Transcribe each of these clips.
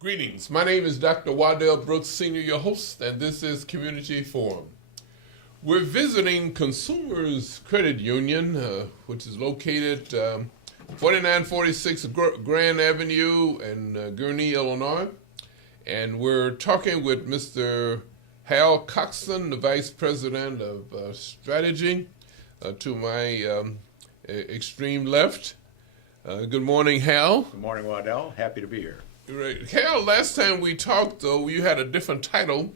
Greetings. My name is Dr. Waddell Brooks, Sr., your host, and this is Community Forum. We're visiting Consumers Credit Union, which is located 4946 Grand Avenue in Gurnee, Illinois. And we're talking with Mr. Hal Coxon, the Vice President of Strategy, to my extreme left. Good morning, Hal. Good morning, Waddell. Happy to be here. Right. Hal, last time we talked, though, you had a different title.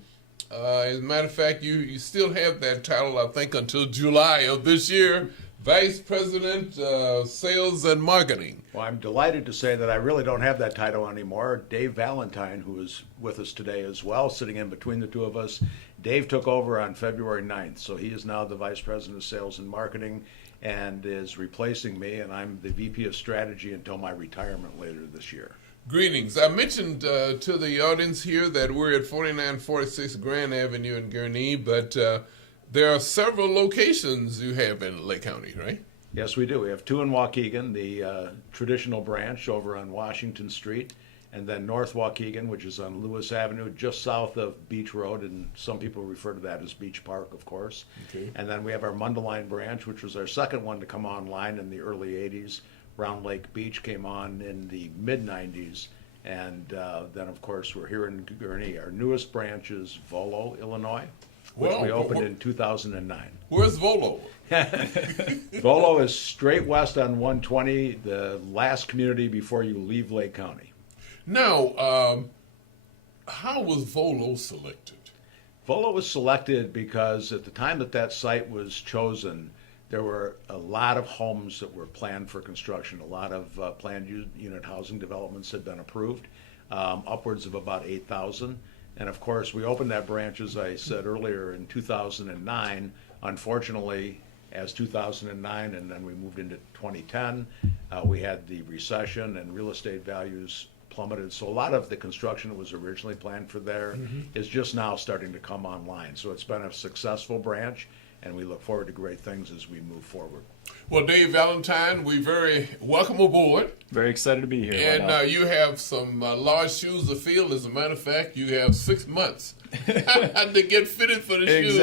As a matter of fact, you still have that title, I think, until July of this year, Vice President Sales and Marketing. Well, I'm delighted to say that I really don't have that title anymore. Dave Valentine, who is with us today as well, sitting in between the two of us, Dave took over on February 9th, so he is now the Vice President of Sales and Marketing and is replacing me, and I'm the VP of Strategy until my retirement later this year. Greetings. I mentioned to the audience here that we're at 4946 Grand Avenue in Gurnee, but there are several locations you have in Lake County, right? Yes, we do. We have two in Waukegan, the traditional branch over on Washington Street, and then North Waukegan, which is on Lewis Avenue, just south of Beach Road, and some people refer to that as Beach Park, of course. Okay. And then we have our Mundelein branch, which was our second one to come online in the early 80s. Round Lake Beach came on in the mid-90s, and then, of course, we're here in Gurnee. Our newest branch is Volo, Illinois, which we opened in 2009. Where's Volo? Volo is straight west on 120, the last community before you leave Lake County. Now, how was Volo selected? Volo was selected because at the time that site was chosen, there were a lot of homes that were planned for construction. A lot of planned unit housing developments had been approved, upwards of about 8,000. And of course, we opened that branch, as I said earlier, in 2009. Unfortunately, as 2009 and then we moved into 2010, we had the recession and real estate values plummeted. So a lot of the construction that was originally planned for there is just now starting to come online. So it's been a successful branch, and we look forward to great things as we move forward. Well, Dave Valentine, we very welcome aboard. Very excited to be here. And you have some large shoes to fill. As a matter of fact, you have 6 months to get fitted for the shoes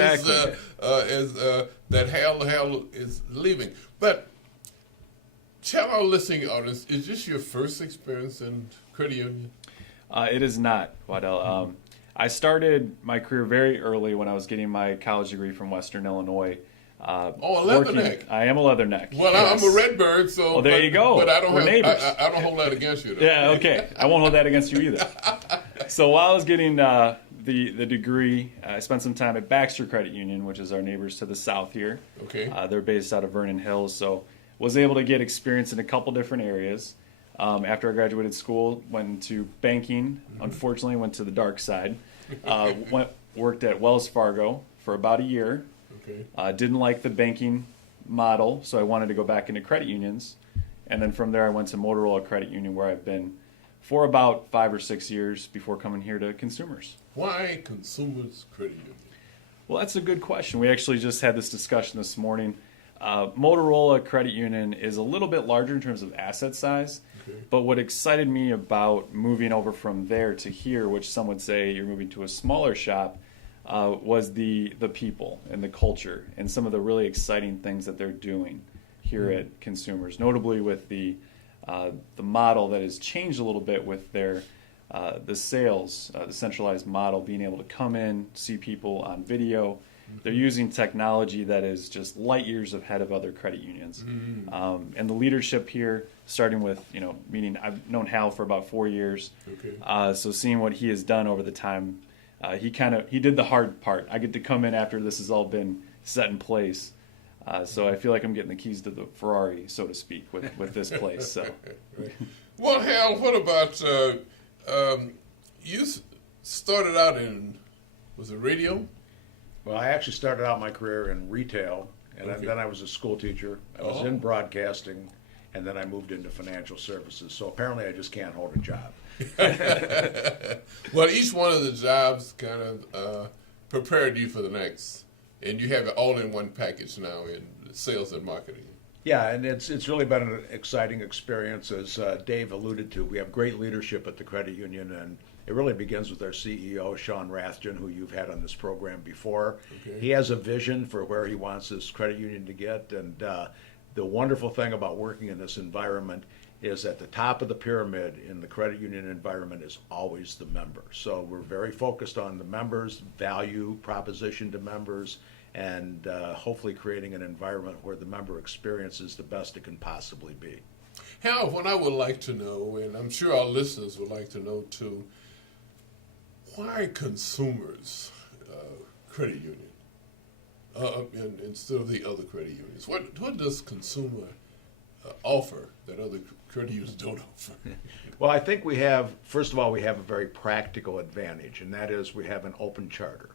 that Hal is leaving. But tell our listening audience, is this your first experience in credit union? It is not, Waddell. I started my career very early when I was getting my college degree from Western Illinois. A leatherneck. I am a leatherneck. Well, yes. I'm a redbird, so. Well, there you go. But I don't We're neighbors. I don't hold that against you, though. Yeah, okay. I won't hold that against you either. So while I was getting the degree, I spent some time at Baxter Credit Union, which is our neighbors to the south here. Okay. They're based out of Vernon Hills, so was able to get experience in a couple different areas. After I graduated school, went into banking. Unfortunately, went to the dark side. Worked at Wells Fargo for about a year. Okay. Didn't like the banking model, so I wanted to go back into credit unions. And then from there, I went to Motorola Credit Union, where I've been for about 5 or 6 years before coming here to Consumers. Why Consumers Credit Union? Well, that's a good question. We actually just had this discussion this morning. Motorola Credit Union is a little bit larger in terms of asset size. Okay. But what excited me about moving over from there to here, which some would say you're moving to a smaller shop, was the people and the culture and some of the really exciting things that they're doing here at Consumers. Notably with the model that has changed a little bit with their the sales, the centralized model, being able to come in, see people on video. They're using technology that is just light years ahead of other credit unions. And the leadership here, starting with, meaning I've known Hal for about 4 years. Okay. So seeing what he has done over the time, he did the hard part. I get to come in after this has all been set in place. So I feel like I'm getting the keys to the Ferrari, so to speak, with this place. So. Right. Well, Hal, what about, you started out in, was it radio? Well, I actually started out my career in retail, and then I was a school teacher. I was in broadcasting, and then I moved into financial services. So apparently I just can't hold a job. Well, each one of the jobs kind of prepared you for the next, and you have it all in one package now in sales and marketing. Yeah, and it's really been an exciting experience, as Dave alluded to. We have great leadership at the credit union, and It really begins with our CEO, Sean Rathjen, who you've had on this program before. Okay. He has a vision for where he wants this credit union to get, and the wonderful thing about working in this environment is at the top of the pyramid in the credit union environment is always the member. So we're very focused on the members, value proposition to members, and hopefully creating an environment where the member experience is the best it can possibly be. Hal, what I would like to know, and I'm sure our listeners would like to know too, why consumers credit union instead of the other credit unions? What does consumer offer that other credit unions don't offer? Well, I think we have, first of all, we have a very practical advantage, and that is we have an open charter.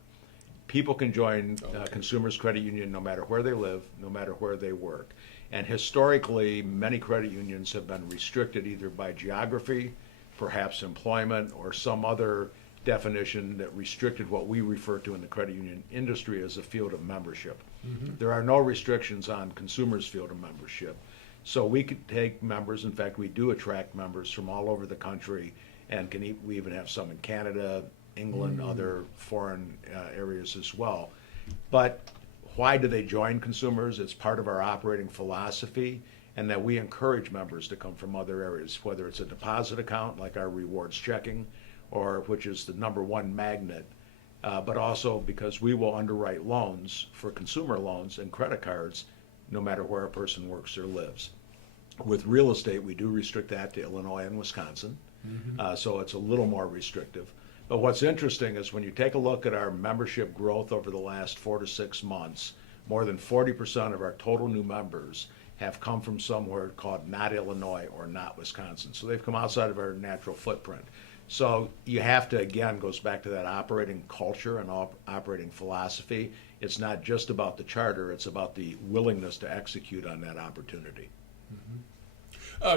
People can join Consumers Credit Union no matter where they live, no matter where they work. And historically, many credit unions have been restricted either by geography, perhaps employment, or some other definition that restricted what we refer to in the credit union industry as a field of membership. There are no restrictions on consumers' field of membership. So we could take members, in fact, we do attract members from all over the country, and we even have some in Canada, England, other foreign areas as well. But why do they join Consumers? It's part of our operating philosophy, and that we encourage members to come from other areas, whether it's a deposit account like our rewards checking, or which is the number one magnet, but also because we will underwrite loans for consumer loans and credit cards no matter where a person works or lives. With real estate, we do restrict that to Illinois and Wisconsin, so it's a little more restrictive. But what's interesting is when you take a look at our membership growth over the last 4 to 6 months, more than 40% of our total new members have come from somewhere called not Illinois or not Wisconsin. So they've come outside of our natural footprint. So you have to, again, goes back to that operating culture and operating philosophy. It's not just about the charter, it's about the willingness to execute on that opportunity.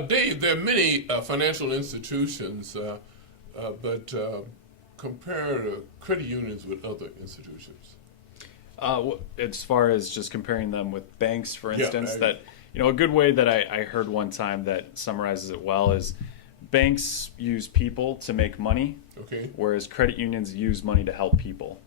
Dave, there are many financial institutions, but compare credit unions with other institutions. As far as just comparing them with banks, for Yeah, instance, a good way that I heard one time that summarizes it well is banks use people to make money, Okay. whereas credit unions use money to help people.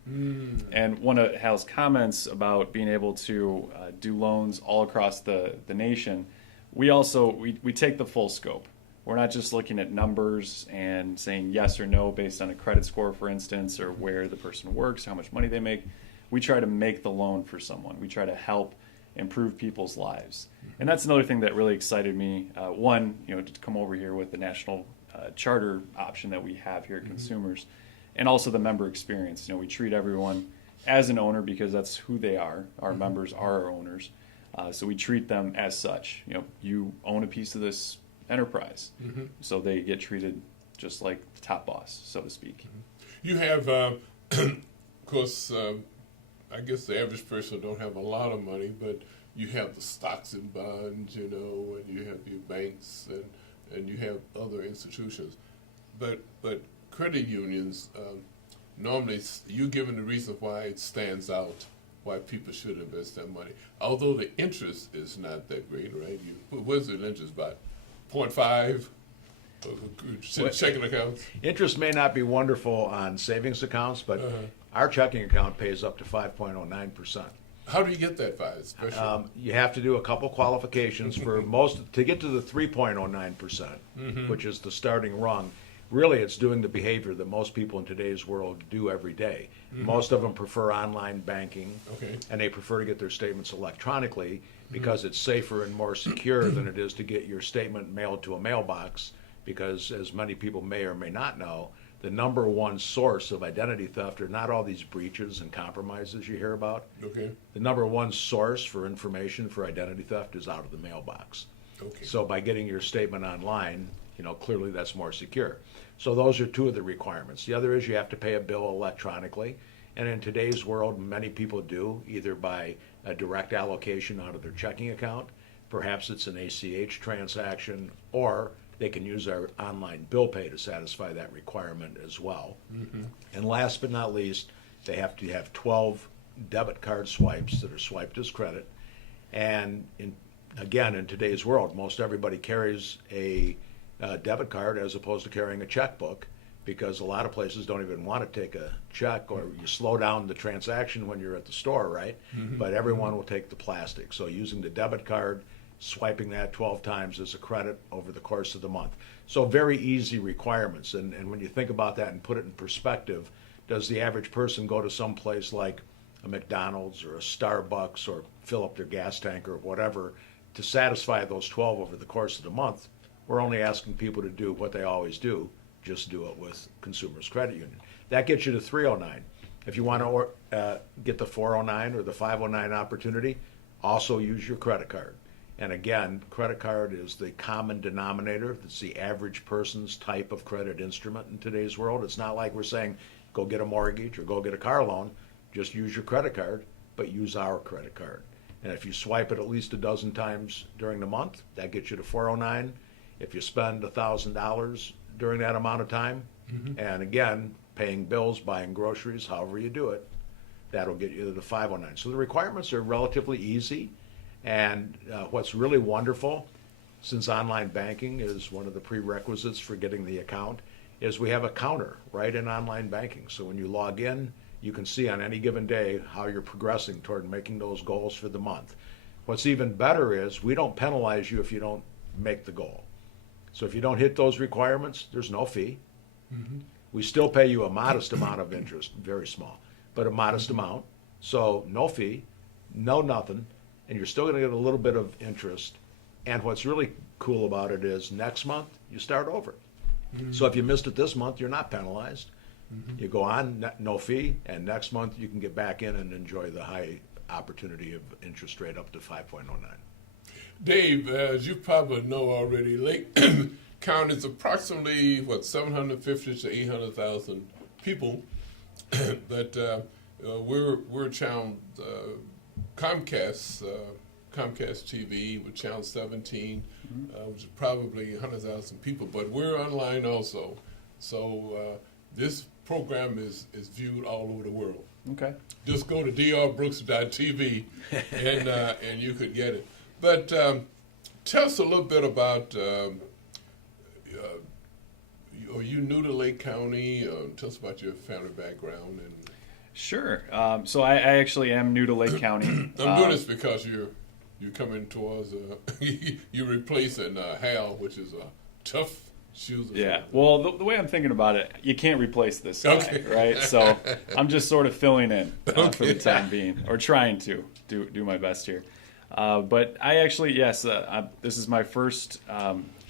And one of Hal's comments about being able to do loans all across the nation, we take the full scope. We're not just looking at numbers and saying yes or no based on a credit score, for instance, or where the person works, how much money they make. We try to make the loan for someone. We try to help improve people's lives. And that's another thing that really excited me. One, to come over here with the national charter option that we have here at Consumers, and also the member experience. We treat everyone as an owner because that's who they are. Our members are our owners. So we treat them as such. You own a piece of this enterprise, so they get treated just like the top boss, so to speak. You have, of course, I guess the average person don't have a lot of money, but you have the stocks and bonds, and you have your banks, and you have other institutions. But credit unions, normally you're given the reason why it stands out, why people should invest their money. Although the interest is not that great, right? What's the interest about? 0.5 checking accounts? Interest may not be wonderful on savings accounts, but our checking account pays up to 5.09%. How do you get that 5? Especially? You have to do a couple qualifications to get to the 3.09%, which is the starting rung. Really, it's doing the behavior that most people in today's world do every day. Most of them prefer online banking, and they prefer to get their statements electronically because it's safer and more secure than it is to get your statement mailed to a mailbox, because as many people may or may not know, the number one source of identity theft are not all these breaches and compromises you hear about. The number one source for information for identity theft is out of the mailbox. So by getting your statement online, clearly that's more secure. So those are two of the requirements. The other is you have to pay a bill electronically. And in today's world, many people do, either by a direct allocation out of their checking account, perhaps it's an ACH transaction, or they can use our online bill pay to satisfy that requirement as well. And last but not least, they have to have 12 debit card swipes that are swiped as credit. And again, in today's world, most everybody carries a debit card as opposed to carrying a checkbook. because a lot of places don't even want to take a check, or you slow down the transaction when you're at the store, right? But everyone will take the plastic. So using the debit card, swiping that 12 times as a credit over the course of the month. So very easy requirements. And when you think about that and put it in perspective, does the average person go to some place like a McDonald's or a Starbucks or fill up their gas tank or whatever to satisfy those 12 over the course of the month? We're only asking people to do what they always do, just do it with Consumers Credit Union. That gets you to 309. If you want to get the 409 or the 509 opportunity, also use your credit card. And again, credit card is the common denominator. It's the average person's type of credit instrument in today's world. It's not like we're saying, go get a mortgage or go get a car loan. Just use your credit card, but use our credit card. And if you swipe it at least a dozen times during the month, that gets you to 409. If you spend $1,000 during that amount of time, and again, paying bills, buying groceries, however you do it, that'll get you to the 509. So the requirements are relatively easy. And what's really wonderful, since online banking is one of the prerequisites for getting the account, is we have a counter right in online banking. So when you log in, you can see on any given day how you're progressing toward making those goals for the month. What's even better is we don't penalize you if you don't make the goal. So if you don't hit those requirements, there's no fee. We still pay you a modest amount of interest, very small, but a modest amount. So no fee, no nothing, and you're still going to get a little bit of interest. And what's really cool about it is next month you start over. So if you missed it this month, you're not penalized. You go on, no fee, and next month you can get back in and enjoy the high opportunity of interest rate up to 5.09. Dave, as you probably know already, Lake County is approximately, 750 to 800,000 people. But we're channel Comcast TV with channel 17, which is probably 100,000 people. But we're online also, so this program is viewed all over the world. Okay. Just go to drbrooks.tv and you could get it. But tell us a little bit about, are you new to Lake County? Tell us about your family background. And Sure. So I actually am new to Lake County. I'm doing this because you're coming towards, you're replacing Hal, which is a tough shoes. Yeah. Well, the way I'm thinking about it, you can't replace this guy, Okay. right? So I'm just sort of filling in for Okay. the time being, or trying to do my best here. But I actually, yes, this is my first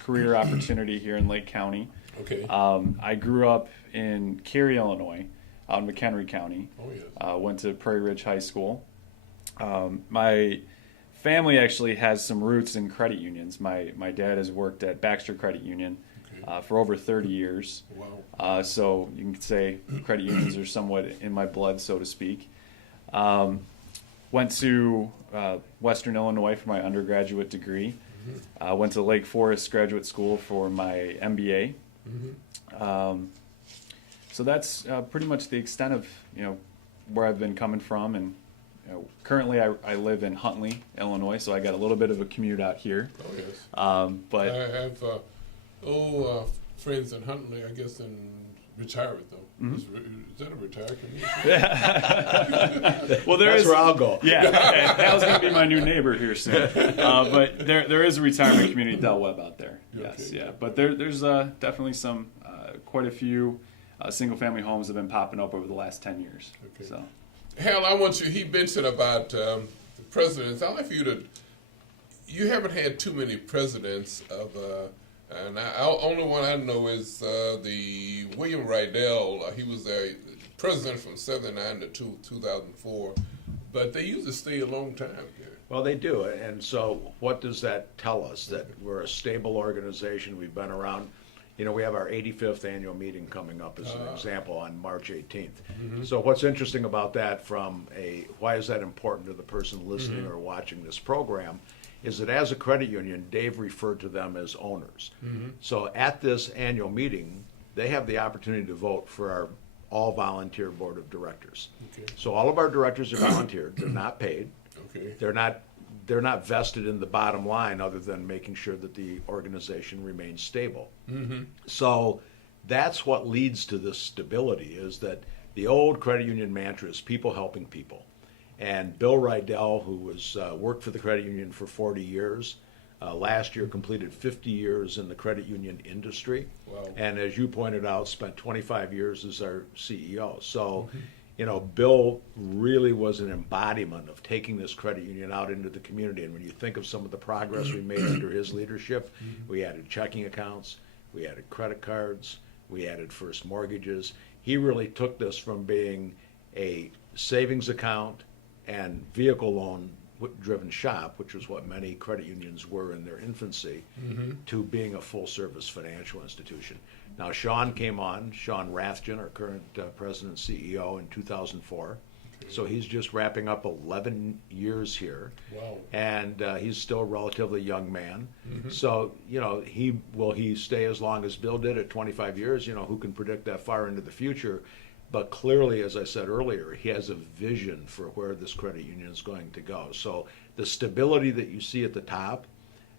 career opportunity here in Lake County. Okay. I grew up in Cary, Illinois, out in McHenry County. Oh, yes. Went to Prairie Ridge High School. My family actually has some roots in credit unions. My dad has worked at Baxter Credit Union for over 30 years. Wow. So you can say credit unions are somewhat in my blood, so to speak. Went to Western Illinois for my undergraduate degree. Went to Lake Forest Graduate School for my MBA. So that's pretty much the extent of where I've been coming from, and currently I live in Huntley, Illinois, so I got a little bit of a commute out here. Oh, yes. But I have friends in Huntley, I guess, in retirement, though. Is that a retired community? well, That's where I'll go. Yeah, that was going to be my new neighbor here soon. But there is a retirement community, Del Webb, out there. Yes, Okay. yeah. But there's definitely some, quite a few single-family homes have been popping up over the last 10 years. Okay. So, Hal, I want you, he mentioned about the presidents. I'd like for you to, you haven't had too many presidents of, and only one I know is the William Rydell. He was the president from 79 to 2004, but they usually stay a long time here. Well, they do. And so what does that tell us? That we're a stable organization. We've been around. We have our 85th annual meeting coming up as an example on March 18th. So what's interesting about that why is that important to the person listening or watching this program, is that as a credit union, Dave referred to them as owners. So at this annual meeting, they have the opportunity to vote for our all-volunteer board of directors. Okay. So all of our directors are volunteer. They're not paid. Okay. They're not vested in the bottom line other than making sure that the organization remains stable. So that's what leads to this stability, is that the old credit union mantra is people helping people. And Bill Rydell, who was worked for the credit union for 40 years, last year completed 50 years in the credit union industry. Wow. And as you pointed out, spent 25 years as our CEO. So, you know, Bill really was an embodiment of taking this credit union out into the community. And when you think of some of the progress we made under his leadership, we added checking accounts, we added credit cards, we added first mortgages. He really took this from being a savings account and vehicle loan driven shop, which was what many credit unions were in their infancy, to being a full service financial institution. Now, Sean came on, Sean Rathjen, our current president and CEO, in 2004. So he's just wrapping up 11 years here. Wow. And he's still a relatively young man. So, you know, will he stay as long as Bill did at 25 years? You know, who can predict that far into the future? But clearly, as I said earlier, he has a vision for where this credit union is going to go. So the stability that you see at the top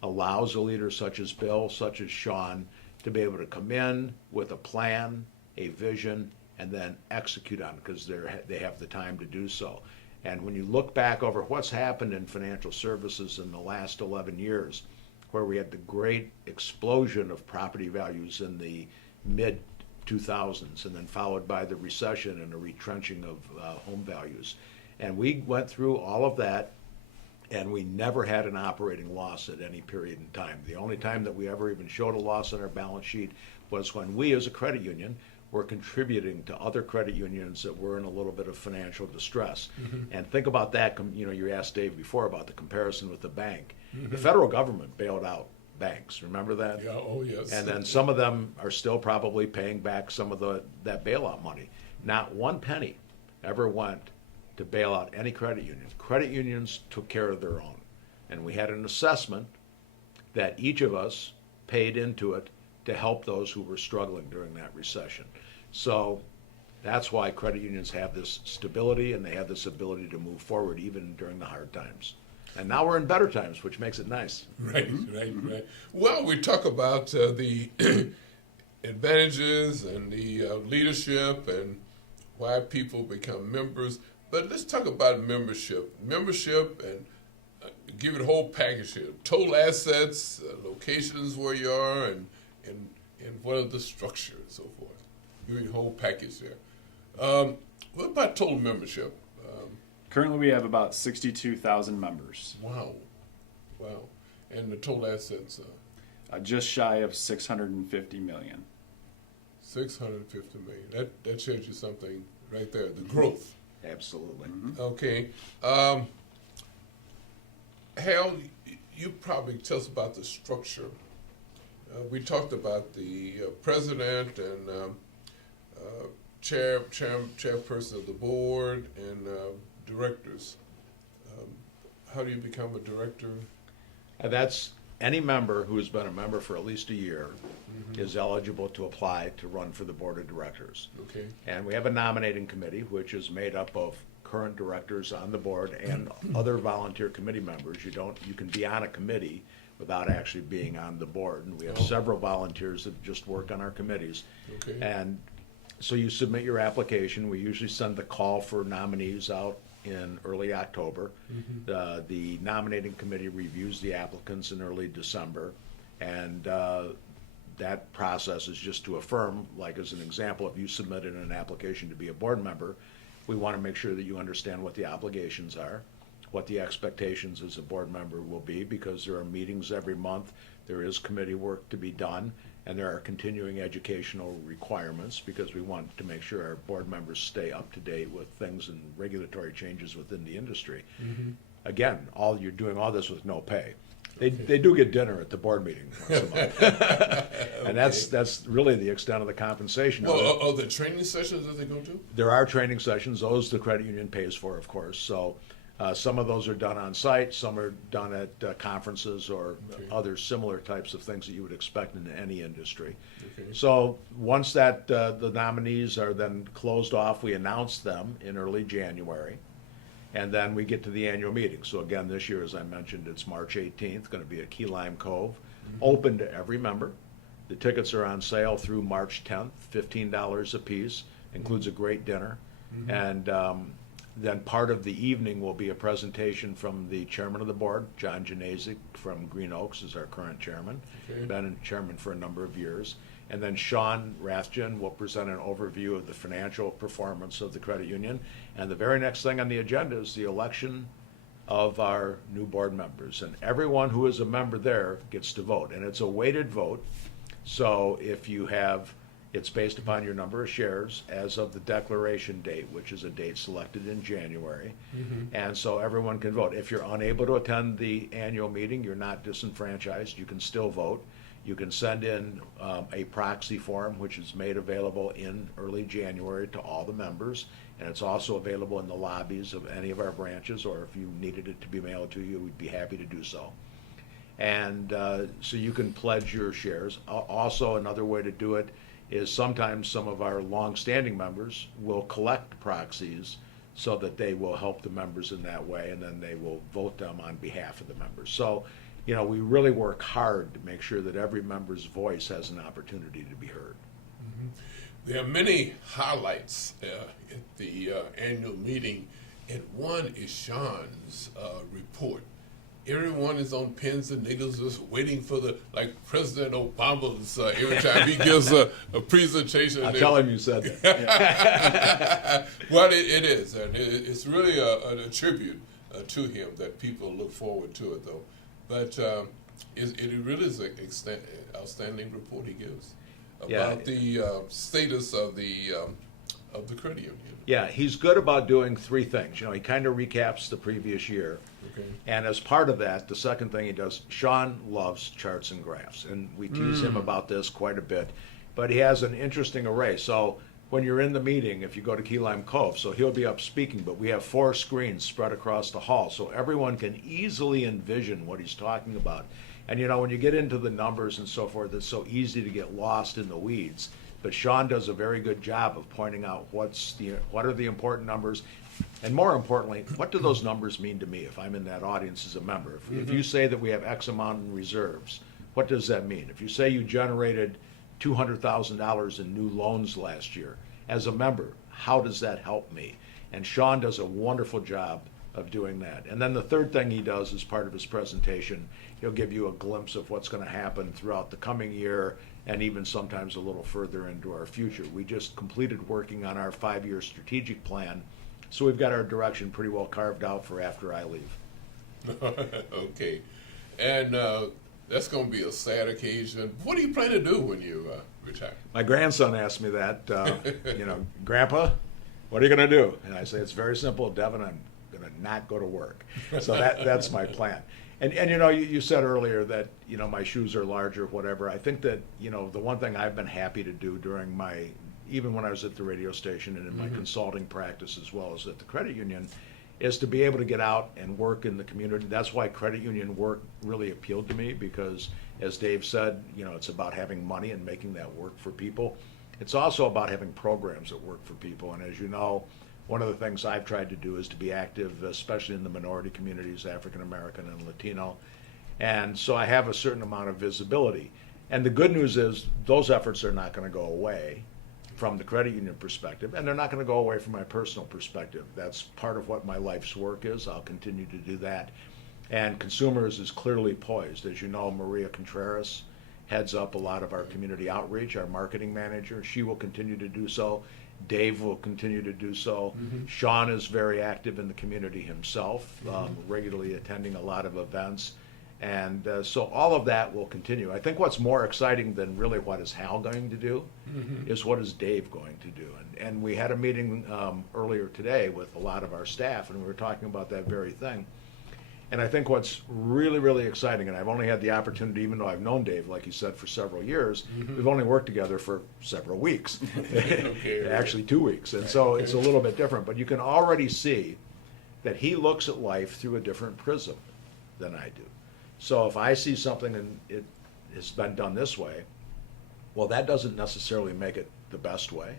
allows a leader such as Bill, such as Sean, to be able to come in with a plan, a vision, and then execute on it because they have the time to do so. And when you look back over what's happened in financial services in the last 11 years, where we had the great explosion of property values in the mid 2000s, and then followed by the recession and a retrenching of home values. And we went through all of that, and we never had an operating loss at any period in time. The only time that we ever even showed a loss on our balance sheet was when we, as a credit union, were contributing to other credit unions that were in a little bit of financial distress. And think about that, you know, you asked Dave before about the comparison with the bank. The federal government bailed out banks, remember that? Yeah, oh yes. And then some of them are still probably paying back some of that bailout money. Not one penny ever went to bail out any credit union. Credit unions took care of their own. And we had an assessment that each of us paid into it to help those who were struggling during that recession. So that's why credit unions have this stability and they have this ability to move forward even during the hard times. And now we're in better times, which makes it nice. Right. Well, we talk about the advantages and the leadership and why people become members. But let's talk about membership. Membership and give it a whole package here. Total assets, locations where you are, and what are the structure and so forth. Give it a whole package there. What about total membership? Currently, we have about 62,000 members. Wow. And the total assets? Just shy of 650 million. 650 million. That shows you something right there, the growth. Absolutely. Okay. Hal, you probably tell us about the structure. We talked about the president and chairperson of the board and directors. How do you become a director? That's any member who has been a member for at least a year is eligible to apply to run for the board of directors. Okay. And we have a nominating committee, which is made up of current directors on the board and other volunteer committee members. You can be on a committee without actually being on the board. And we have several volunteers that just work on our committees. Okay. And so you submit your application. We usually send the call for nominees out in early October. The nominating committee reviews the applicants in early December. And that process is just to affirm, like as an example, if you submitted an application to be a board member, we want to make sure that you understand what the obligations are, what the expectations as a board member will be, because there are meetings every month, there is committee work to be done, and there are continuing educational requirements because we want to make sure our board members stay up to date with things and regulatory changes within the industry. Again, you're doing all this with no pay. They do get dinner at the board meeting once a month. And that's really the extent of the compensation. Well, the training sessions that they go to? There are training sessions. Those the credit union pays for, of course. So some of those are done on site. Some are done at conferences or other similar types of things that you would expect in any industry. Okay. So once that the nominees are then closed off, we announce them in early January. And then we get to the annual meeting. So again, this year, as I mentioned, it's March 18th, going to be at Key Lime Cove, open to every member. The tickets are on sale through March 10th, $15 a piece, includes a great dinner. And then part of the evening will be a presentation from the chairman of the board, John Janasic from Green Oaks is our current chairman, Okay. been chairman for a number of years. And then Sean Rathjen will present an overview of the financial performance of the credit union. And the very next thing on the agenda is the election of our new board members. And everyone who is a member there gets to vote. And it's a weighted vote. So if you have, it's based upon your number of shares as of the declaration date, which is a date selected in January. And so everyone can vote. If you're unable to attend the annual meeting, you're not disenfranchised, you can still vote. You can send in a proxy form, which is made available in early January to all the members. And it's also available in the lobbies of any of our branches, or if you needed it to be mailed to you, we'd be happy to do so. And so you can pledge your shares. Also, another way to do it is sometimes some of our longstanding members will collect proxies so that they will help the members in that way, and then they will vote them on behalf of the members. So, you know, we really work hard to make sure that every member's voice has an opportunity to be heard. There are many highlights at the annual meeting, and one is Sean's report. Everyone is on pins and needles just waiting for like President Obama's, every time he gives a presentation. I'll tell him you said that. Well, it is, and it's really a tribute to him that people look forward to it, though. But it really is an outstanding report he gives about the status of the credit union. Yeah, he's good about doing three things. You know, he kind of recaps the previous year. Okay. And as part of that, the second thing he does, Sean loves charts and graphs, and we tease him about this quite a bit. But he has an interesting array. So when you're in the meeting, if you go to Key Lime Cove, so he'll be up speaking, but we have 4 screens spread across the hall, so everyone can easily envision what he's talking about. And you know, when you get into the numbers and so forth, it's so easy to get lost in the weeds. But Sean does a very good job of pointing out what are the important numbers, and more importantly, what do those numbers mean to me if I'm in that audience as a member? If you say that we have X amount in reserves, what does that mean? If you say you generated $200,000 in new loans last year, as a member, how does that help me? And Sean does a wonderful job of doing that. And then the third thing he does as part of his presentation, he'll give you a glimpse of what's going to happen throughout the coming year and even sometimes a little further into our future. We just completed working on our 5-year strategic plan, so we've got our direction pretty well carved out for after I leave. Okay. And that's going to be a sad occasion. What do you plan to do when you retire? My grandson asked me that, you know, Grandpa, what are you going to do? And I say, it's very simple, Devin, I'm going to not go to work. So that's my plan. And you know, you said earlier that, you know, my shoes are larger, whatever. I think that, you know, the one thing I've been happy to do during my, even when I was at the radio station and in my consulting practice as well as at the credit union, is to be able to get out and work in the community. That's why credit union work really appealed to me, because as Dave said, you know, it's about having money and making that work for people. It's also about having programs that work for people. And as you know, one of the things I've tried to do is to be active, especially in the minority communities, African American and Latino. And so I have a certain amount of visibility. And the good news is those efforts are not going to go away from the credit union perspective, and they're not going to go away from my personal perspective. That's part of what my life's work is. I'll continue to do that. And consumers is clearly poised. As you know, Maria Contreras heads up a lot of our community outreach, our marketing manager. She will continue to do so. Dave will continue to do so. Sean is very active in the community himself, regularly attending a lot of events. And so all of that will continue. I think what's more exciting than really what is Hal going to do is what is Dave going to do. And we had a meeting earlier today with a lot of our staff, and we were talking about that very thing. And I think what's really, really exciting, and I've only had the opportunity, even though I've known Dave, like you said, for several years, we've only worked together for several weeks, actually 2 weeks. And so it's a little bit different, but you can already see that he looks at life through a different prism than I do. So if I see something and it has been done this way, well, that doesn't necessarily make it the best way.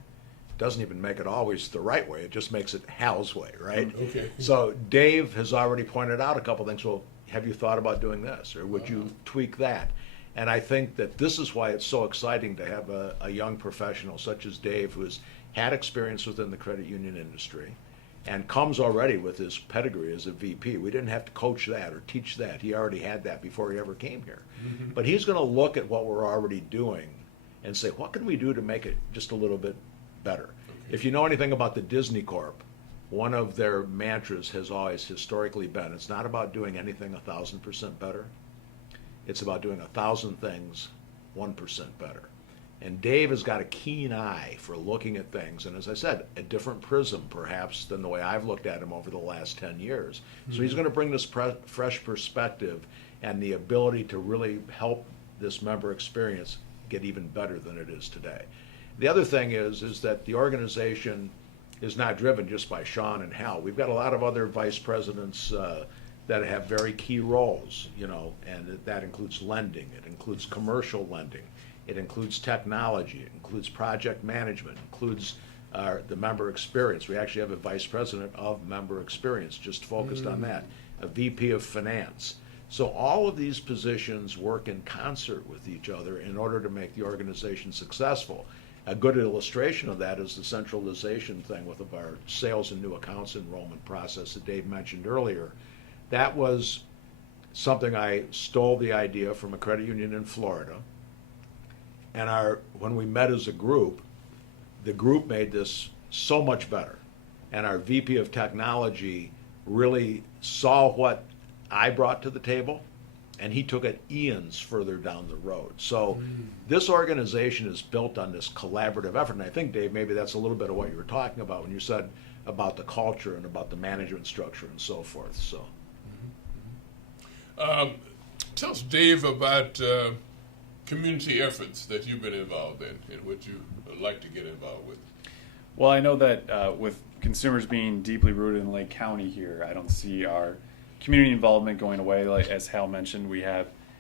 Doesn't even make it always the right way. It just makes it Hal's way, right? Okay. So Dave has already pointed out a couple things. Well, have you thought about doing this, or would you tweak that? And I think that this is why it's so exciting to have a young professional such as Dave, who's had experience within the credit union industry and comes already with his pedigree as a VP. We didn't have to coach that or teach that. He already had that before he ever came here. But he's going to look at what we're already doing and say, what can we do to make it just a little bit better? If you know anything about the Disney Corp, one of their mantras has always historically been, it's not about doing anything 1,000% better. It's about doing 1,000 things 1% better. And Dave has got a keen eye for looking at things, and as I said, a different prism perhaps than the way I've looked at him over the last 10 years. So he's going to bring this fresh perspective and the ability to really help this member experience get even better than it is today. The other thing is that the organization is not driven just by Sean and Hal. We've got a lot of other vice presidents that have very key roles, you know, and that includes lending, it includes commercial lending, it includes technology, it includes project management, it includes the member experience. We actually have a vice president of member experience just focused on that, a VP of finance. So all of these positions work in concert with each other in order to make the organization successful. A good illustration of that is the centralization thing with our sales and new accounts enrollment process that Dave mentioned earlier. That was something I stole the idea from a credit union in Florida. And when we met as a group, the group made this so much better. And our VP of technology really saw what I brought to the table, and he took it Ian's further down the road. So this organization is built on this collaborative effort. And I think, Dave, maybe that's a little bit of what you were talking about when you said about the culture and about the management structure and so forth. So, Tell us, Dave, about community efforts that you've been involved in and what you would like to get involved with. Well, I know that with consumers being deeply rooted in Lake County here, I don't see our community involvement going away. Like as Hal mentioned,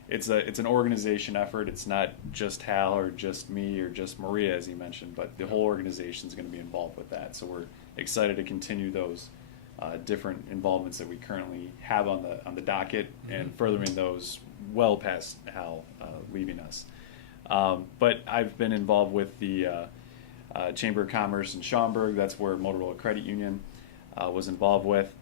it's an organization effort. It's not just Hal or just me or just Maria, as he mentioned, but the whole organization is going to be involved with that. So we're excited to continue those different involvements that we currently have on the docket and furthering those well past Hal leaving us. But I've been involved with the Chamber of Commerce in Schaumburg. That's where Motorola Credit Union was involved with.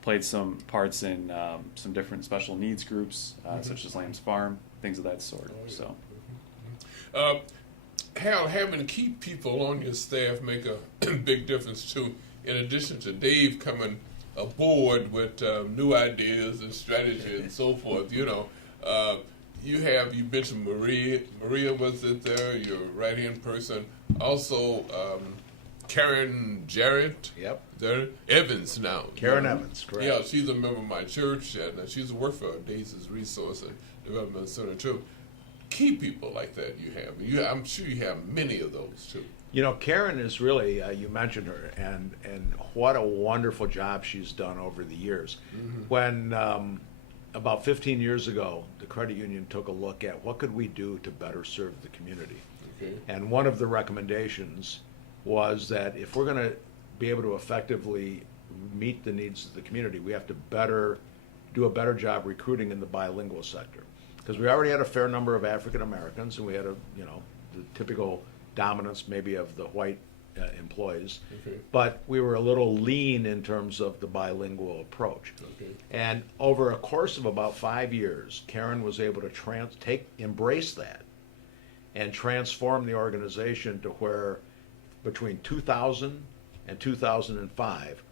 Played some parts in some different special needs groups, such as Lamb's Farm, things of that sort. So, Hal, having key people on your staff make a big difference too. In addition to Dave coming aboard with new ideas and strategy and so forth, you know, you mentioned Maria. Maria was it there? Your right-hand person. Also, Karen Jarrett. yep. There, Evans now. Karen Evans, correct. Yeah, she's a member of my church, and she's worked for Daisy Resource and Development Center too. Key people like that you have. I'm sure you have many of those too. You know, Karen is really, you mentioned her, and what a wonderful job she's done over the years. When about 15 years ago, the credit union took a look at what could we do to better serve the community. Okay. And one of the recommendations was that if we're going to be able to effectively meet the needs of the community, we have to do a better job recruiting in the bilingual sector. Because we already had a fair number of African Americans, and we had the typical dominance maybe of the white employees, Okay. but we were a little lean in terms of the bilingual approach. Okay. And over a course of about 5 years, Karen was able to embrace that and transform the organization to where between 2000 and 2005,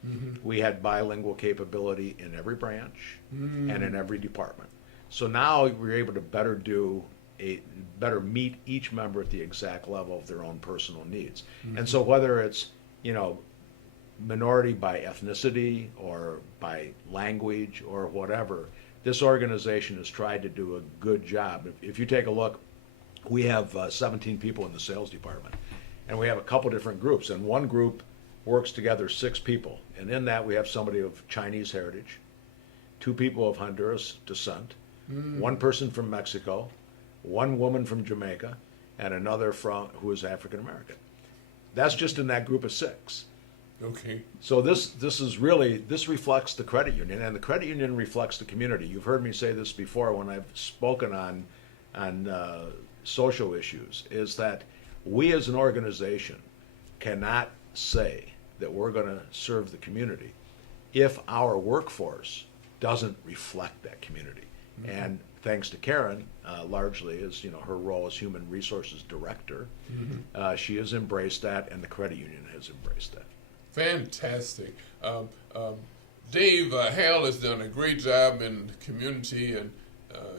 we had bilingual capability in every branch and in every department. So now we're able to better meet each member at the exact level of their own personal needs. And so whether it's, minority by ethnicity or by language or whatever, this organization has tried to do a good job. If you take a look, we have 17 people in the sales department, and we have a couple different groups, and one group works together 6 people, and in that we have somebody of Chinese heritage, 2 people of Honduras descent, 1 person from Mexico, 1 woman from Jamaica, and another who is African American. That's just in that group of 6. Okay. So this reflects the credit union, and the credit union reflects the community. You've heard me say this before when I've spoken on on social issues is that we as an organization cannot say that we're going to serve the community if our workforce doesn't reflect that community. And thanks to Karen, largely as her role as human resources director, she has embraced that, and the credit union has embraced that. Fantastic. Dave Hale has done a great job in the community, and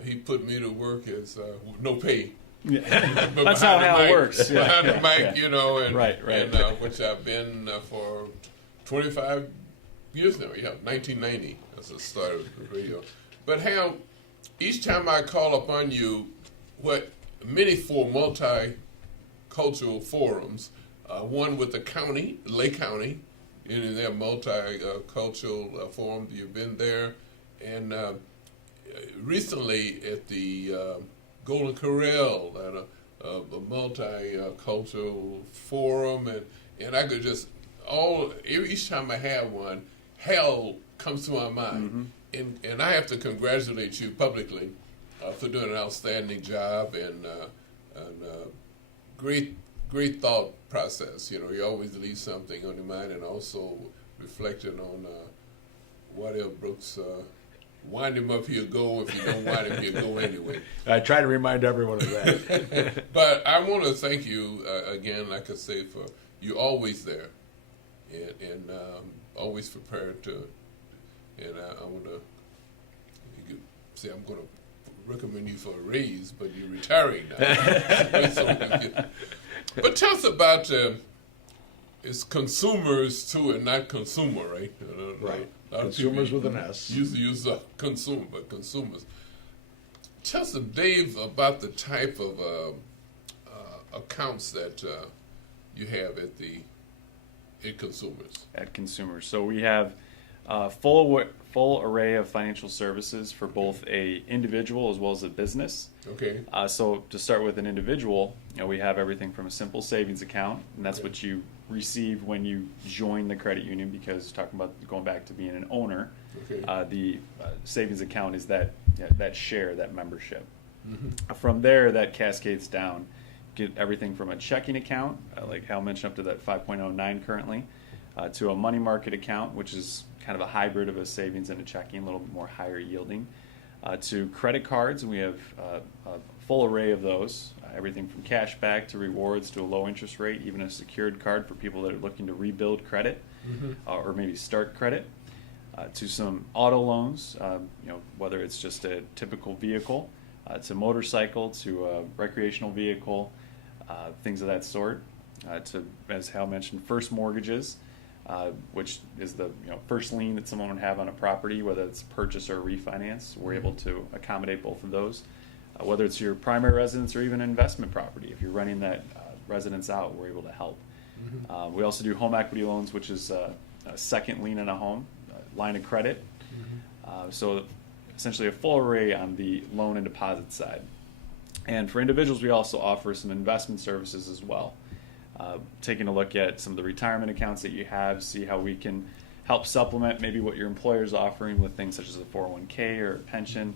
he put me to work as no pay. Yeah. But That's how behind the Hal mic- works. Yeah. Behind the mic, Yeah. and, Right. and which I've been for 25 years now. Yeah, 1990. That's the start of the radio. But Hal, each time I call upon you, many for multicultural forums, one with the county, Lake County, in their multicultural forum. You've been there, and recently at the Golden Corral at a multicultural forum, and I could just each time I have one, hell comes to my mind, and I have to congratulate you publicly for doing an outstanding job and great thought process. You always leave something on your mind, and also reflecting on Waddell Brooks. Wind him up, he'll go. If you don't wind him, he'll go anyway. I try to remind everyone of that. But I want to thank you again, like I say, for you always there, and always prepared to. And I want to. You could say I'm going to recommend you for a raise, but you're retiring now. But tell us about it's consumers too, and not consumer, right? Right. A lot of Consumers people with an S. Use consumer, but consumers. Tell us, Dave, about the type of accounts that you have at consumers. At consumers. So we have full array of financial services for both a individual as well as a business. Okay. So to start with an individual, we have everything from a simple savings account, and that's what you receive when you join the credit union, because talking about going back to being an owner, the savings account is that share, that membership. From there, that cascades down. Get everything from a checking account, like Hal mentioned, up to that 5.09 currently, to a money market account, which is kind of a hybrid of a savings and a checking, a little bit more higher yielding, to credit cards, and we have a full array of those, everything from cash back to rewards to a low interest rate, even a secured card for people that are looking to rebuild credit or maybe start credit, to some auto loans, whether it's just a typical vehicle, to motorcycle, to a recreational vehicle, things of that sort, to, as Hal mentioned, first mortgages, which is the first lien that someone would have on a property, whether it's purchase or refinance. We're able to accommodate both of those. Whether it's your primary residence or even an investment property, if you're renting that residence out, we're able to help. We also do home equity loans, which is a second lien on a home, line of credit. So essentially a full array on the loan and deposit side. And for individuals, we also offer some investment services as well. Taking a look at some of the retirement accounts that you have, see how we can help supplement maybe what your employer is offering with things such as a 401k or a pension,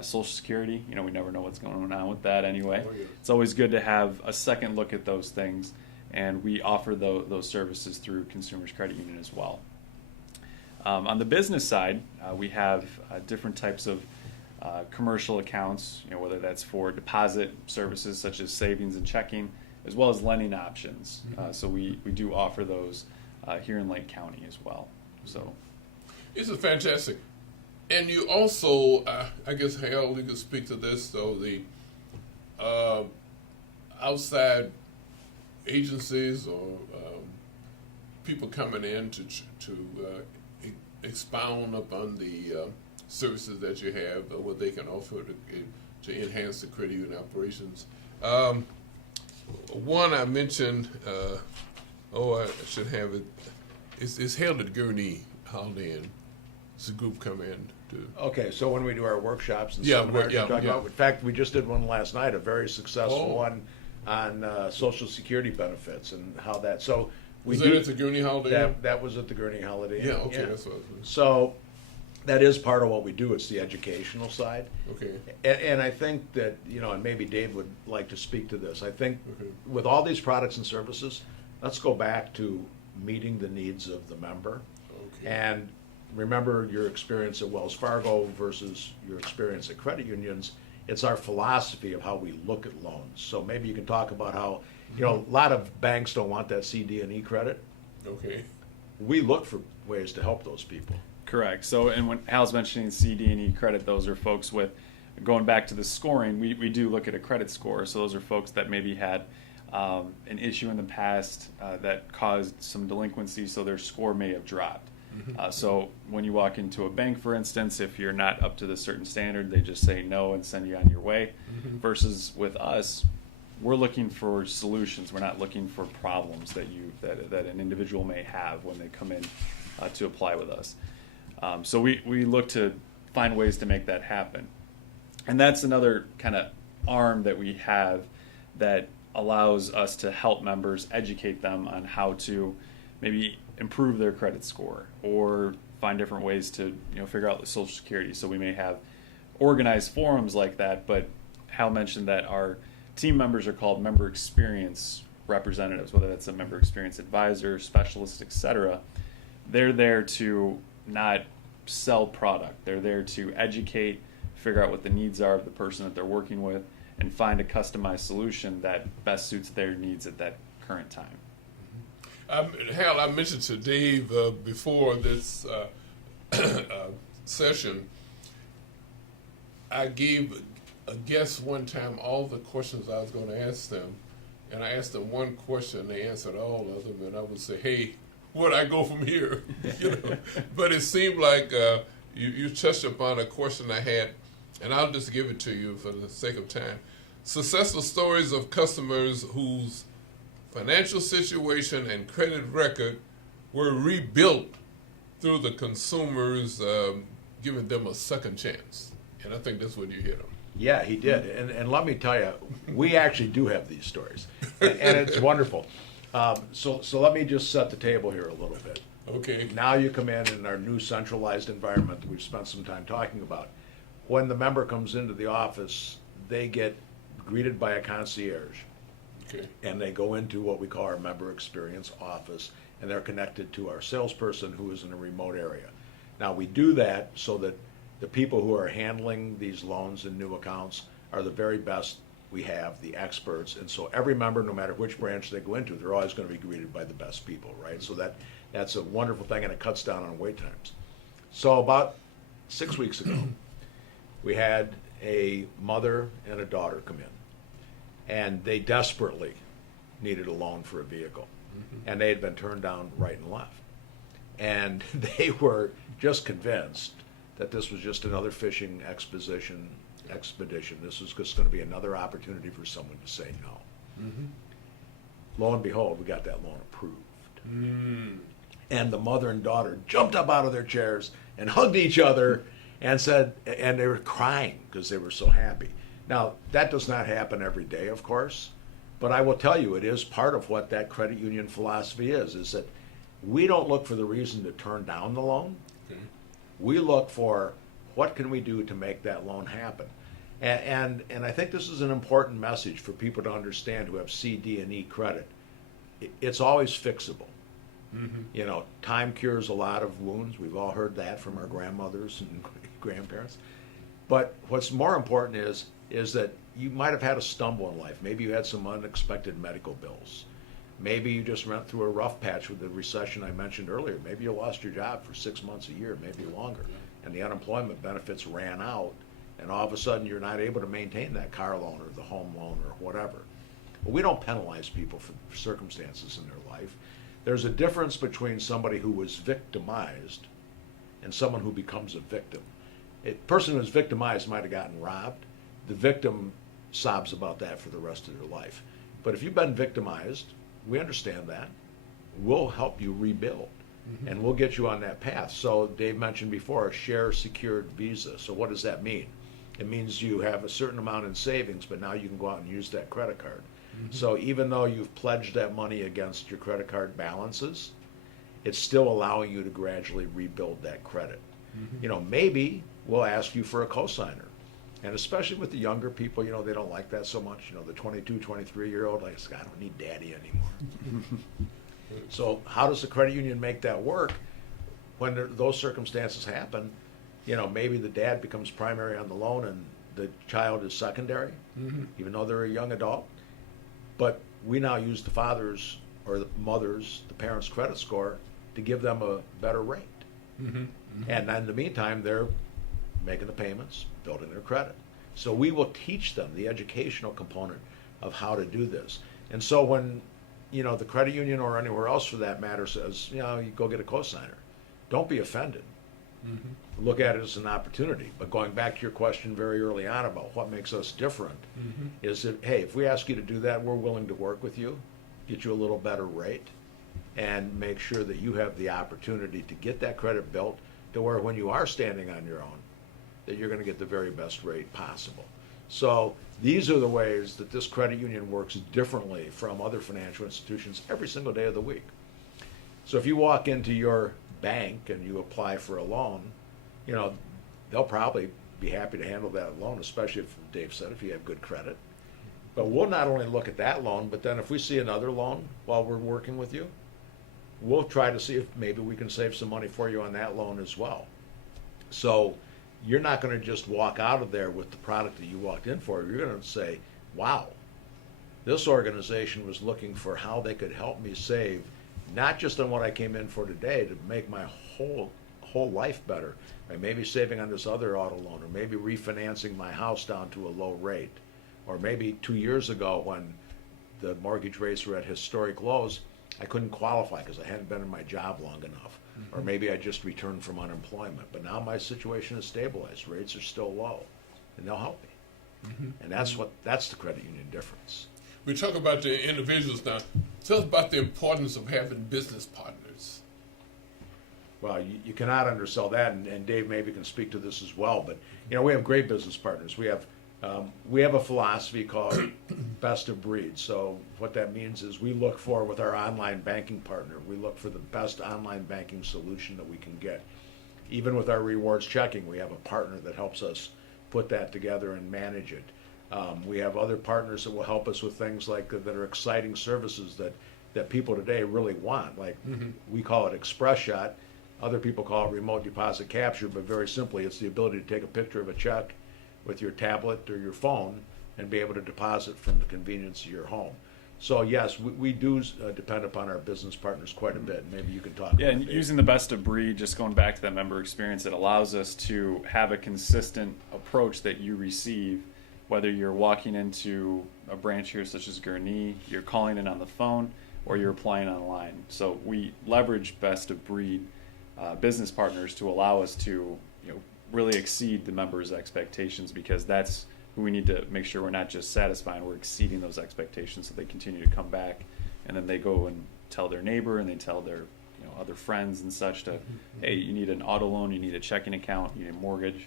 Social Security. We never know what's going on with that anyway. Oh, yeah. It's always good to have a second look at those things, and we offer those services through Consumers Credit Union as well. On the business side, we have different types of commercial accounts, whether that's for deposit services such as savings and checking, as well as lending options. So we do offer those here in Lake County as well. So This is fantastic. And you also, I guess, Hal, you could speak to this, though, the outside agencies or people coming in to expound upon the services that you have, what they can offer to enhance the credit union operations. One I mentioned, I should have it. It's held at Gurney Holiday Inn. It's a group come in to. Okay, so when we do our workshops and Yeah, seminars, yeah, you're talking yeah. about, in fact, we just did one last night, a very successful Oh. one on Social Security benefits and how that. So we Was do that at the Gurney Holiday Inn? that was at the Gurney Holiday Inn. Yeah, okay, that's what I was. So that is part of what we do. It's the educational side. Okay. And I think that, and maybe Dave would like to speak to this. I think Okay. with all these products and services, let's go back to meeting the needs of the member. Okay. And remember your experience at Wells Fargo versus your experience at credit unions. It's our philosophy of how we look at loans. So maybe you can talk about how, a lot of banks don't want that CD&E credit. Okay. We look for ways to help those people. Correct. So, and when Hal's mentioning CD&E credit, those are folks with, going back to the scoring, we do look at a credit score. So those are folks that maybe had an issue in the past that caused some delinquency, so their score may have dropped. So when you walk into a bank, for instance, if you're not up to the certain standard, they just say no and send you on your way. Versus with us, we're looking for solutions. We're not looking for problems that an individual may have when they come in to apply with us. So we look to find ways to make that happen. And that's another kind of arm that we have that allows us to help members, educate them on how to maybe improve their credit score or find different ways to figure out the Social Security. So we may have organized forums like that, but Hal mentioned that our team members are called member experience representatives, whether that's a member experience advisor, specialist, etc. They're there to not sell product. They're there to educate, figure out what the needs are of the person that they're working with, and find a customized solution that best suits their needs at that current time. Hal, I mentioned to Dave before this session, I gave a guest one time all the questions I was going to ask them, and I asked them one question, they answered all of them, and I would say, hey, where'd I go from here? But it seemed like you touched upon a question I had, and I'll just give it to you for the sake of time. Successful stories of customers whose financial situation and credit record were rebuilt through the consumers giving them a second chance. And I think that's what you hit on. Yeah, he did. And let me tell you, we actually do have these stories. And it's wonderful. So let me just set the table here a little bit. Okay. Now you come in our new centralized environment that we've spent some time talking about. When the member comes into the office, they get greeted by a concierge. Okay. And they go into what we call our member experience office, and they're connected to our salesperson who is in a remote area. Now, we do that so that the people who are handling these loans and new accounts are the very best we have, the experts. And so every member, no matter which branch they go into, they're always going to be greeted by the best people, right? So that's a wonderful thing, and it cuts down on wait times. So about 6 weeks ago, we had a mother and a daughter come in, and they desperately needed a loan for a vehicle. And they had been turned down right and left. And they were just convinced that this was just another fishing expedition. This was just going to be another opportunity for someone to say no. Lo and behold, we got that loan approved. And the mother and daughter jumped up out of their chairs and hugged each other and said, and they were crying because they were so happy. Now, that does not happen every day, of course, but I will tell you, it is part of what that credit union philosophy is that we don't look for the reason to turn down the loan. We look for what can we do to make that loan happen. And I think this is an important message for people to understand who have CD&E credit. It's always fixable. Time cures a lot of wounds. We've all heard that from our grandmothers and grandparents. But what's more important is that you might have had a stumble in life. Maybe you had some unexpected medical bills. Maybe you just went through a rough patch with the recession I mentioned earlier. Maybe you lost your job for 6 months, a year, maybe longer, and the unemployment benefits ran out, and all of a sudden you're not able to maintain that car loan or the home loan or whatever. But we don't penalize people for circumstances in their life. There's a difference between somebody who was victimized and someone who becomes a victim. A person who was victimized might have gotten robbed. The victim sobs about that for the rest of their life. But if you've been victimized, we understand that. We'll help you rebuild, and we'll get you on that path. So Dave mentioned before a share secured visa. So what does that mean? It means you have a certain amount in savings, but now you can go out and use that credit card. So even though you've pledged that money against your credit card balances, it's still allowing you to gradually rebuild that credit. Maybe we'll ask you for a cosigner. And especially with the younger people, they don't like that so much. The 22, 23-year-old, like, I don't need daddy anymore. So how does the credit union make that work when those circumstances happen? Maybe the dad becomes primary on the loan and the child is secondary, even though they're a young adult. But we now use the father's or the mother's, the parents' credit score to give them a better rate. And in the meantime, they're making the payments, building their credit. So we will teach them the educational component of how to do this. And so when, the credit union or anywhere else for that matter says, you go get a cosigner, don't be offended. Look at it as an opportunity. But going back to your question very early on about what makes us different is that, hey, if we ask you to do that, we're willing to work with you, get you a little better rate, and make sure that you have the opportunity to get that credit built to where when you are standing on your own, that you're going to get the very best rate possible. So these are the ways that this credit union works differently from other financial institutions every single day of the week. So if you walk into your bank and you apply for a loan, they'll probably be happy to handle that loan, especially if, Dave said, if you have good credit. But we'll not only look at that loan, but then if we see another loan while we're working with you, we'll try to see if maybe we can save some money for you on that loan as well. So you're not going to just walk out of there with the product that you walked in for. You're going to say, wow, this organization was looking for how they could help me save, not just on what I came in for today, to make my whole life better, by maybe saving on this other auto loan, or maybe refinancing my house down to a low rate, or maybe 2 years ago when the mortgage rates were at historic lows, I couldn't qualify because I hadn't been in my job long enough, or maybe I just returned from unemployment. But now my situation is stabilized, rates are still low, and they'll help me. And that's the credit union difference. We talk about the individuals now. Tell us about the importance of having business partners. Well, you cannot undersell that, and Dave maybe can speak to this as well. But we have great business partners. We have a philosophy called best of breed. So what that means is we look for, with our online banking partner, we look for the best online banking solution that we can get. Even with our rewards checking, we have a partner that helps us put that together and manage it. We have other partners that will help us with things like that are exciting services that people today really want. Like we call it Express Shot. Other people call it remote deposit capture, but very simply, it's the ability to take a picture of a check with your tablet or your phone and be able to deposit from the convenience of your home. So yes, we do depend upon our business partners quite a bit. Maybe you can talk about and it. Using the best of breed, just going back to that member experience, it allows us to have a consistent approach that you receive, whether you're walking into a branch here such as Gurnee, you're calling in on the phone, or you're applying online. So we leverage best of breed business partners to allow us to really exceed the members' expectations, because that's who we need to make sure we're not just satisfying, we're exceeding those expectations so they continue to come back, and then they go and tell their neighbor and they tell their other friends and such to, hey, you need an auto loan, you need a checking account, you need a mortgage,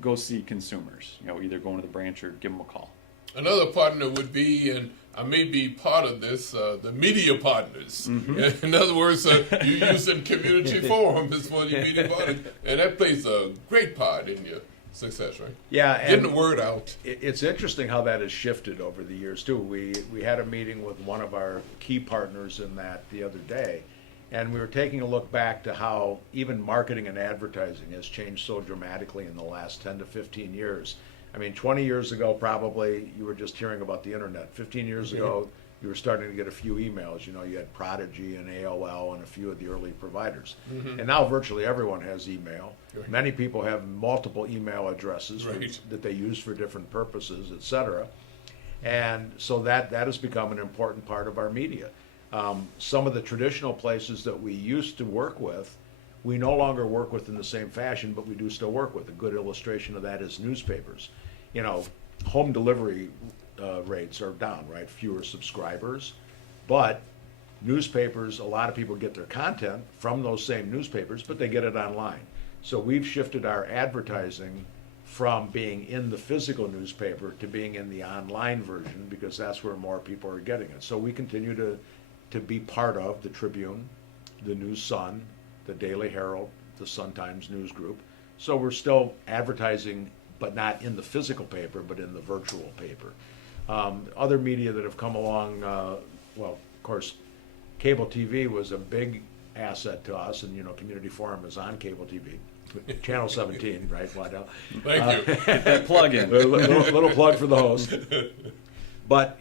go see Consumers, either go into the branch or give them a call. Another partner would be, and I may be part of this, the media partners. In other words, you using Community Forum as one of your media partners, and that plays a great part in your success, right? Yeah, and getting the word out. It's interesting how that has shifted over the years too. We had a meeting with one of our key partners in that the other day, and we were taking a look back to how even marketing and advertising has changed so dramatically in the last 10 to 15 years. I mean, 20 years ago, probably you were just hearing about the internet. 15 years ago, you were starting to get a few emails. You had Prodigy and AOL and a few of the early providers. And now virtually everyone has email. Right. Many people have multiple email addresses Right. that they use for different purposes, et cetera. And so that has become an important part of our media. Some of the traditional places that we used to work with, we no longer work with in the same fashion, but we do still work with. A good illustration of that is newspapers. Home delivery rates are down, right? Fewer subscribers, but newspapers, a lot of people get their content from those same newspapers, but they get it online. So we've shifted our advertising from being in the physical newspaper to being in the online version, because that's where more people are getting it. So we continue to be part of the Tribune, the News Sun, the Daily Herald, the Sun-Times News Group. So we're still advertising, but not in the physical paper, but in the virtual paper. Other media that have come along, well, of course, cable TV was a big asset to us, and Community Forum is on cable TV. Channel 17, right, Waddell? Thank you. Get that plug in. Little plug for the host. But,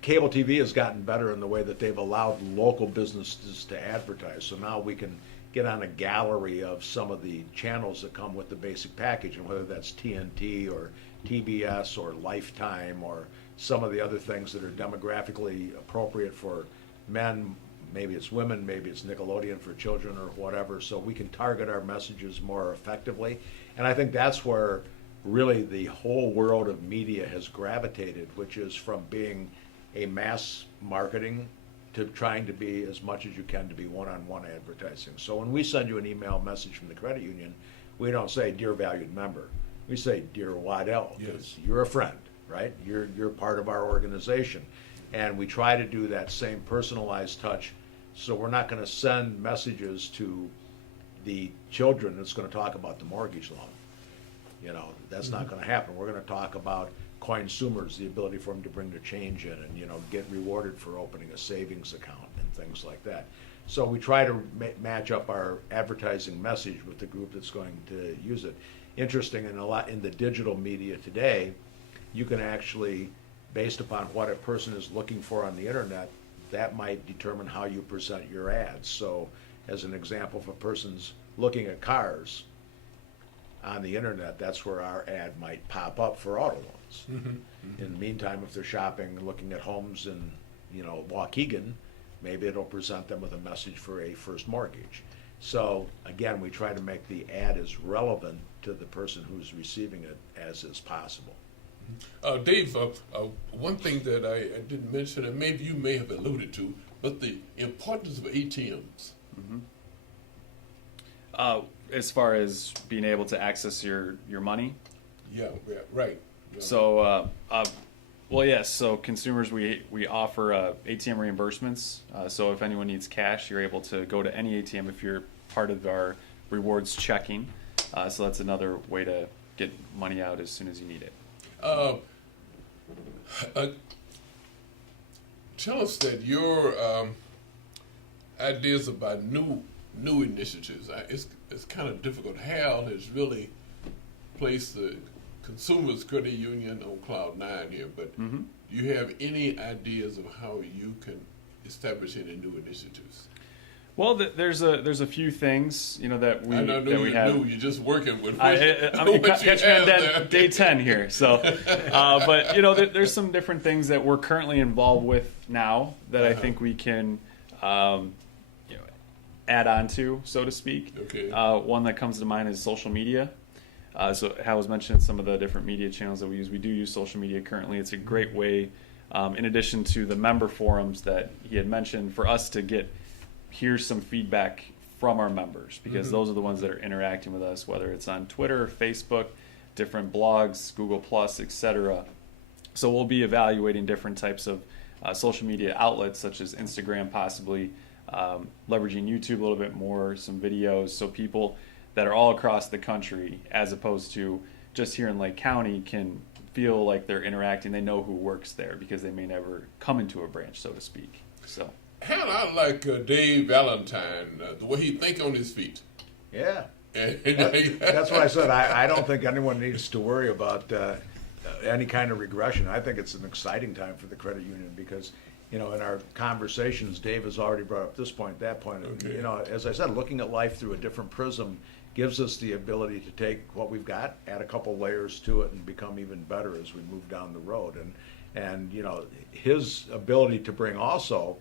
cable TV has gotten better in the way that they've allowed local businesses to advertise. So now we can get on a gallery of some of the channels that come with the basic package, and whether that's TNT or TBS or Lifetime or some of the other things that are demographically appropriate for men. Maybe it's women, maybe it's Nickelodeon for children or whatever, so we can target our messages more effectively. And I think that's where really the whole world of media has gravitated, which is from being a mass marketing to trying to be as much as you can to be one-on-one advertising. So when we send you an email message from the credit union, we don't say, "Dear valued member." We say, "Dear Waddell," because you're a friend, right? You're part of our organization. And we try to do that same personalized touch. So we're not going to send messages to the children that's going to talk about the mortgage loan. That's not going to happen. We're going to talk about consumers, the ability for them to bring their change in and, get rewarded for opening a savings account and things like that. So we try to match up our advertising message with the group that's going to use it. Interesting, in the digital media today, you can actually, based upon what a person is looking for on the internet, that might determine how you present your ads. So as an example, if a person's looking at cars on the internet, that's where our ad might pop up for auto loans. In the meantime, if they're shopping and looking at homes in Waukegan, maybe it'll present them with a message for a first mortgage. So again, we try to make the ad as relevant to the person who's receiving it as is possible. Dave, one thing that I didn't mention, and maybe you may have alluded to, but the importance of ATMs. As far as being able to access your money. Yeah, right. Yeah. So, well, yes. So consumers, we offer ATM reimbursements. So if anyone needs cash, you're able to go to any ATM if you're part of our rewards checking. So that's another way to get money out as soon as you need it. Tell us that your ideas about new initiatives. It's kind of difficult. Hal has really placed the Consumers Credit Union on cloud 9 here, but do you have any ideas of how you can establish any new initiatives? Well, there's a few things that we I know that we you have. knew you're just working with. I'm catching on day 10 here. So, but there's some different things that we're currently involved with now that I think we can, add on to, so to speak. Okay. One that comes to mind is social media. So Hal was mentioning some of the different media channels that we use. We do use social media currently. It's a great way, in addition to the member forums that he had mentioned, for us to hear some feedback from our members, because those are the ones that are interacting with us, whether it's on Twitter, Facebook, different blogs, Google Plus, etc. So we'll be evaluating different types of social media outlets, such as Instagram, possibly leveraging YouTube a little bit more, some videos, so people that are all across the country, as opposed to just here in Lake County, can feel like they're interacting. They know who works there because they may never come into a branch, so to speak. So. Hal, I like Dave Valentine, the way he think on his feet. Yeah. And That's what I said. I don't think anyone needs to worry about any kind of regression. I think it's an exciting time for the credit union because, in our conversations, Dave has already brought up this point, that point. Okay. As I said, looking at life through a different prism gives us the ability to take what we've got, add a couple layers to it, and become even better as we move down the road. And his ability to bring also,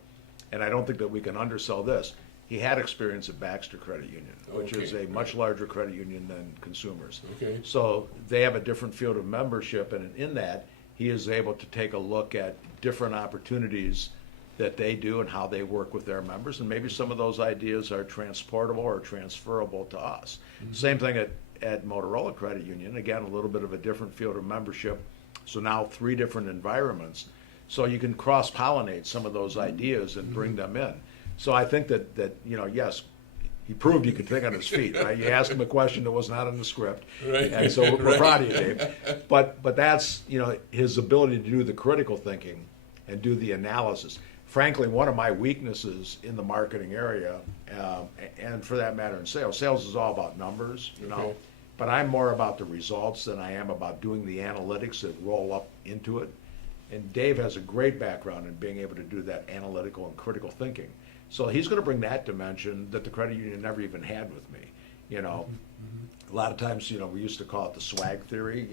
and I don't think that we can undersell this, he had experience at Baxter Credit Union, which is a much larger credit union than Consumers. Okay. So they have a different field of membership, and in that, he is able to take a look at different opportunities that they do and how they work with their members, and maybe some of those ideas are transportable or transferable to us. Same thing at Motorola Credit Union. Again, a little bit of a different field of membership. So now 3 different environments. So you can cross-pollinate some of those ideas and bring them in. So I think that yes, he proved he could think on his feet, right? You asked him a question that was not in the script. Right. And so we're Right. proud of you, Dave. But that's, his ability to do the critical thinking and do the analysis. Frankly, one of my weaknesses in the marketing area, and for that matter in sales, sales is all about numbers, Okay. but I'm more about the results than I am about doing the analytics that roll up into it. And Dave has a great background in being able to do that analytical and critical thinking. So he's going to bring that dimension that the credit union never even had with me. A lot of times, we used to call it the swag theory,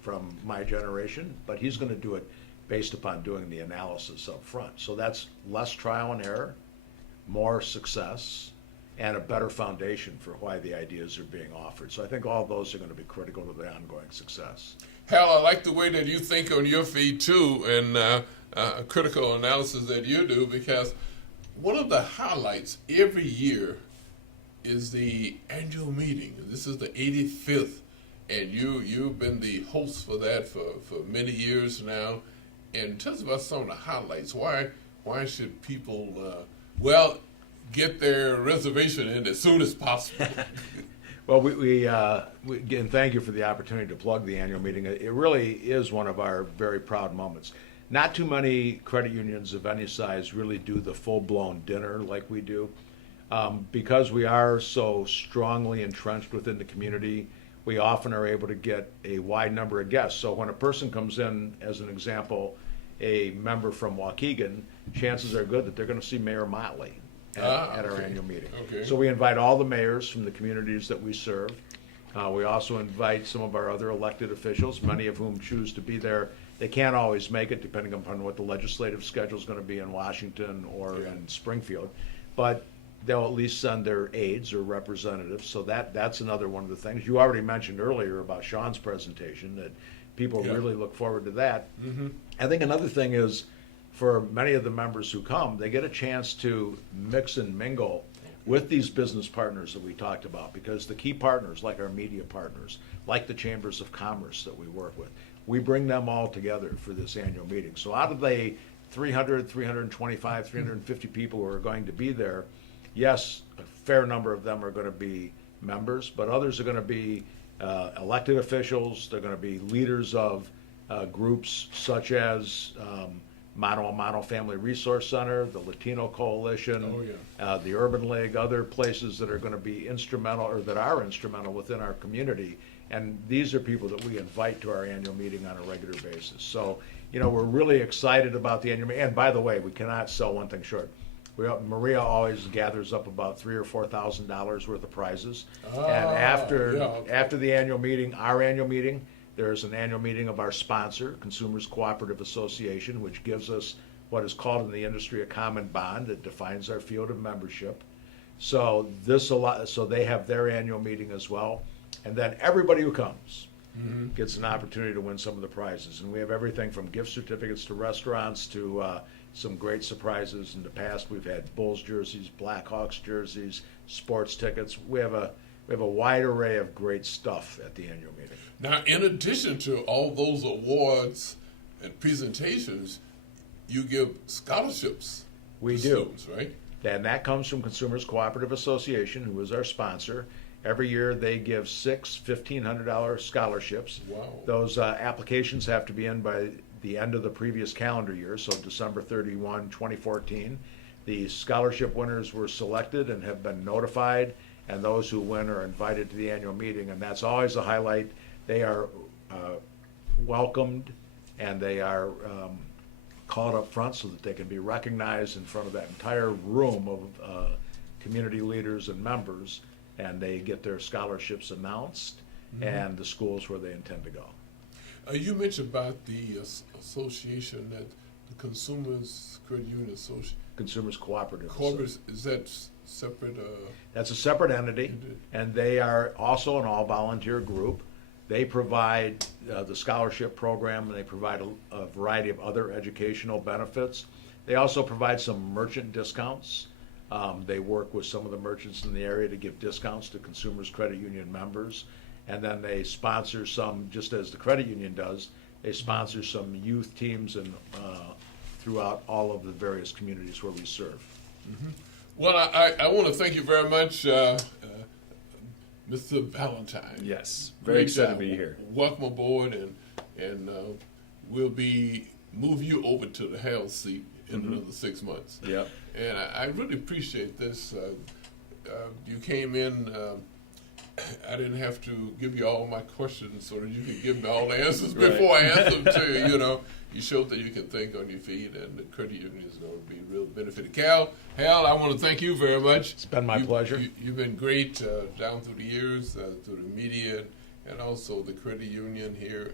from my generation, but he's going to do it based upon doing the analysis up front. So that's less trial and error, more success, and a better foundation for why the ideas are being offered. So I think all of those are going to be critical to the ongoing success. Hal, I like the way that you think on your feet too, and critical analysis that you do, because one of the highlights every year is the annual meeting. This is the 85th, and you've been the host for that for many years now. And tell us about some of the highlights. Why should people get their reservation in as soon as possible? Well, we again, thank you for the opportunity to plug the annual meeting. It really is one of our very proud moments. Not too many credit unions of any size really do the full-blown dinner like we do. Because we are so strongly entrenched within the community, we often are able to get a wide number of guests. So when a person comes in, as an example, a member from Waukegan, chances are good that they're going to see Mayor Motley at our Okay. annual meeting. Okay. So we invite all the mayors from the communities that we serve. We also invite some of our other elected officials, many of whom choose to be there. They can't always make it, depending upon what the legislative schedule is going to be in Washington or Yeah. in Springfield. But they'll at least send their aides or representatives. So that's another one of the things. You already mentioned earlier about Sean's presentation, that people Yeah. really look forward to that. Mm-hmm. I think another thing is, for many of the members who come, they get a chance to mix and mingle with these business partners that we talked about, because the key partners, like our media partners, like the chambers of commerce that we work with, we bring them all together for this annual meeting. So out of the 300, 325, 350 people who are going to be there, yes, a fair number of them are going to be members, but others are going to be elected officials. They're going to be leaders of groups such as Mano a Mano Family Resource Center, the Latino Coalition, Oh, yeah. the Urban League, other places that are going to be instrumental, or that are instrumental within our community. And these are people that we invite to our annual meeting on a regular basis. So, we're really excited about the annual meeting. And by the way, we cannot sell one thing short. Maria always gathers up about $3,000 or $4,000 worth of prizes. And after the annual meeting, our annual meeting, there's an annual meeting of our sponsor, Consumers Cooperative Association, which gives us what is called in the industry a common bond that defines our field of membership. So they have their annual meeting as well. And then everybody who comes gets an opportunity to win some of the prizes. And we have everything from gift certificates to restaurants to some great surprises. In the past, we've had Bulls jerseys, Blackhawks jerseys, sports tickets. We have a wide array of great stuff at the annual meeting. Now, in addition to all those awards and presentations, you give scholarships We to do. students, right? And that comes from Consumers Cooperative Association, who is our sponsor. Every year, they give 6 $1,500 scholarships. Wow. Those applications have to be in by the end of the previous calendar year, so December 31, 2014. The scholarship winners were selected and have been notified, and those who win are invited to the annual meeting, and that's always a highlight. They are welcomed, and they are called up front so that they can be recognized in front of that entire room of community leaders and members, and they get their scholarships announced and the schools where they intend to go. You mentioned about the association, that the Consumers Credit Union Association. Consumers Cooperative. Is that separate? That's a separate entity, Indeed. and they are also an all-volunteer group. They provide the scholarship program, and they provide a variety of other educational benefits. They also provide some merchant discounts. They work with some of the merchants in the area to give discounts to Consumers Credit Union members. And then they sponsor some, just as the credit union does, they sponsor some youth teams and throughout all of the various communities where we serve. Well, I want to thank you very much, Mr. Valentine. Yes, very Great excited job. to be here. Welcome aboard, and we'll move you over to the Hale seat in another 6 months. Yep. And I really appreciate this. You came in. I didn't have to give you all my questions so that you could give me all the answers Right. before I answer them to you. You know, you showed that you can think on your feet, and the credit union is going to be real benefited. Hal, I want to thank you very much. It's been my pleasure. You've been great down through the years, through the media, and also the credit union here.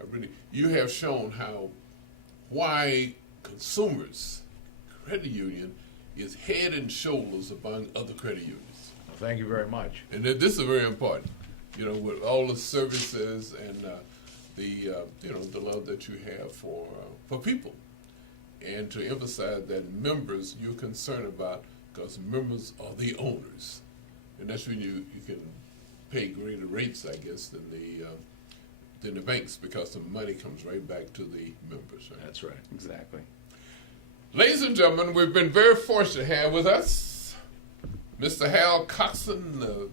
And you have shown why consumers credit union is head and shoulders among other credit unions. Thank you very much. And this is very important, you know, with all the services and the love that you have for people, and to emphasize that members you're concerned about, because members are the owners, and that's when you can pay greater rates, I guess, than the banks, because the money comes right back to the members. Right? That's right. Exactly. Ladies and gentlemen, we've been very fortunate to have with us Mr. Hal Coxon,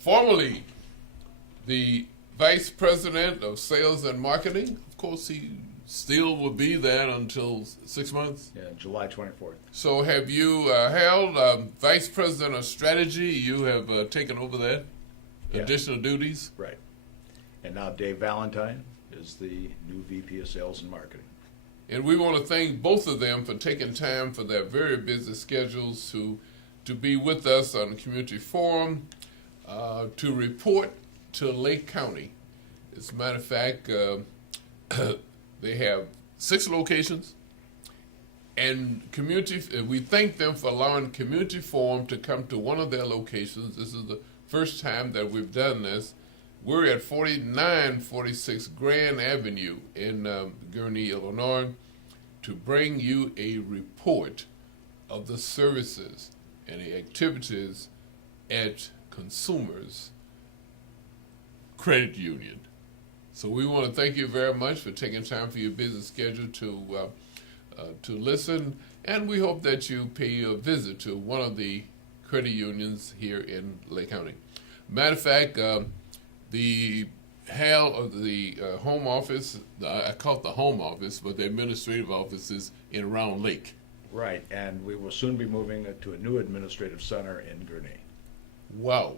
formerly the Vice President of Sales and Marketing. Of course, he still will be that until 6 months. Yeah, July 24th. So have you, Hal, Vice President of Strategy, you have taken over that, Yeah. additional duties? Right. And now Dave Valentine is the new VP of Sales and Marketing. And we want to thank both of them for taking time for their very busy schedules to be with us on the community forum, to report to Lake County. As a matter of fact, they have 6 locations, and we thank them for allowing community forum to come to one of their locations. This is the first time that we've done this. We're at 4946 Grand Avenue in Gurnee, Illinois, to bring you a report of the services and the activities at Consumers Credit Union. So we want to thank you very much for taking time for your busy schedule to listen, and we hope that you pay a visit to one of the credit unions here in Lake County. Matter of fact, the home office, I call it the home office, but the administrative office is in Round Lake. Right, and we will soon be moving to a new administrative center in Gurnee. Wow.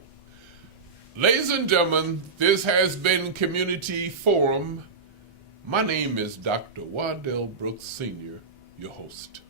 Ladies and gentlemen, this has been Community Forum. My name is Dr. Waddell Brooks Sr., your host.